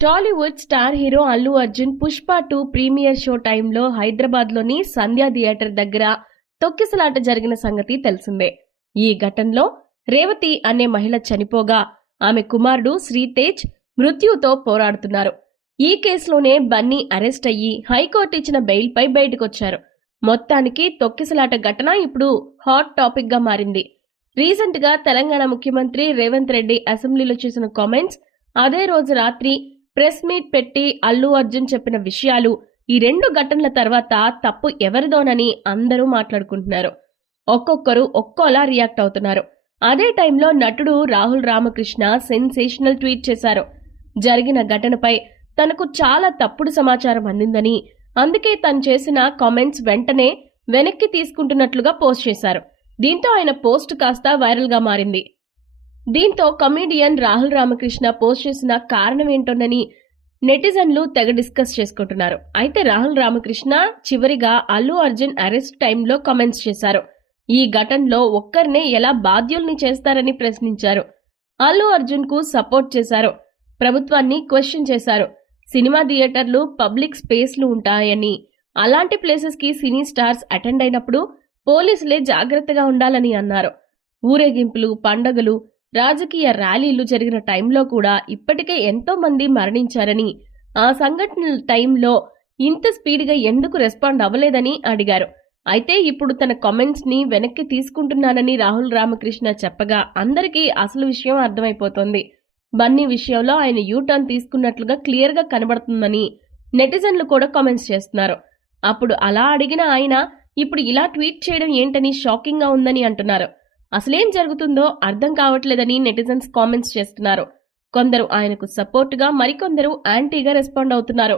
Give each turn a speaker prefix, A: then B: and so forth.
A: Tollywood star hero Allu Arjun Pushpa two premiere show టైంలో హైదరాబాద్లోని సంధ్యా theatre దగ్గర తొక్కిసలాట జరిగిన సంగతి తెలిసిందే. ఈ ఘటనలో రేవతి అనే మహిళ చనిపోగా ఆమె కుమారుడు శ్రీతేజ్ మృత్యుతో పోరాడుతున్నారు. ఈ కేసులోనే బన్నీ అరెస్ట్ అయ్యి హైకోర్టు ఇచ్చిన బెయిల్పై బయటకొచ్చారు. మొత్తానికి తొక్కిసలాట ఘటన ఇప్పుడు హాట్ టాపిక్గా మారింది. రీసెంట్గా తెలంగాణ ముఖ్యమంత్రి రేవంత్ రెడ్డి అసెంబ్లీలో చేసిన కామెంట్స్ అదే రోజు రాత్రి ప్రెస్ మీట్ పెట్టి అల్లు అర్జున్ చెప్పిన విషయాలు ఈ రెండు ఘటనల తర్వాత తప్పు ఎవరిదోనని అందరూ మాట్లాడుకుంటున్నారు. ఒక్కొక్కరు ఒక్కోలా రియాక్ట్ అవుతున్నారు. అదే టైంలో నటుడు రాహుల్ రామకృష్ణ సెన్సేషనల్ ట్వీట్ చేశారు. జరిగిన ఘటనపై తనకు చాలా తప్పుడు సమాచారం అందిందని అందుకే తను చేసిన కామెంట్స్ వెంటనే వెనక్కి తీసుకుంటున్నట్లుగా పోస్ట్ చేశారు. దీంతో ఆయన పోస్ట్ కాస్త వైరల్గా మారింది. దీంతో కమీడియన్ రాహుల్ రామకృష్ణ పోస్ట్ చేసిన కారణం ఏంటోనని నెటిజన్లు తెగ డిస్కస్ చేసుకుంటున్నారు. అయితే రాహుల్ రామకృష్ణ చివరిగా అల్లు అర్జున్ అరెస్ట్ టైంలో కమెంట్స్ చేశారు. ఈ ఘటనలో ఒక్కరినే ఎలా బాధ్యుల్ని చేస్తారని ప్రశ్నించారు. అల్లు అర్జున్కు సపోర్ట్ చేశారు. ప్రభుత్వాన్ని క్వశ్చన్ చేశారు. సినిమా థియేటర్లు పబ్లిక్ స్పేస్లు ఉంటాయని అలాంటి ప్లేసెస్కి సినీ స్టార్స్ అటెండ్ అయినప్పుడు పోలీసులే జాగ్రత్తగా ఉండాలని అన్నారు. ఊరేగింపులు పండగలు రాజకీయ ర్యాలీలు జరిగిన టైంలో కూడా ఇప్పటికే ఎంతో మంది మరణించారని ఆ సంఘటనల టైంలో ఇంత స్పీడ్గా ఎందుకు రెస్పాండ్ అవ్వలేదని అడిగారు. అయితే ఇప్పుడు తన కామెంట్స్ని వెనక్కి తీసుకుంటున్నానని రాహుల్ రామకృష్ణ చెప్పగా అందరికీ అసలు విషయం అర్థమైపోతోంది. బన్నీ విషయంలో ఆయన యూటర్న్ తీసుకున్నట్లుగా క్లియర్గా కనబడుతుందని నెటిజన్లు కూడా కామెంట్స్ చేస్తున్నారు. అప్పుడు అలా అడిగిన ఆయన ఇప్పుడు ఇలా ట్వీట్ చేయడం ఏంటని షాకింగ్గా ఉందని అంటున్నారు. అసలేం జరుగుతుందో అర్థం కావట్లేదని నెటిజన్స్ కామెంట్స్ చేస్తున్నారు. కొందరు ఆయనకు సపోర్టుగా మరికొందరు యాంటీగా రెస్పాండ్ అవుతున్నారు.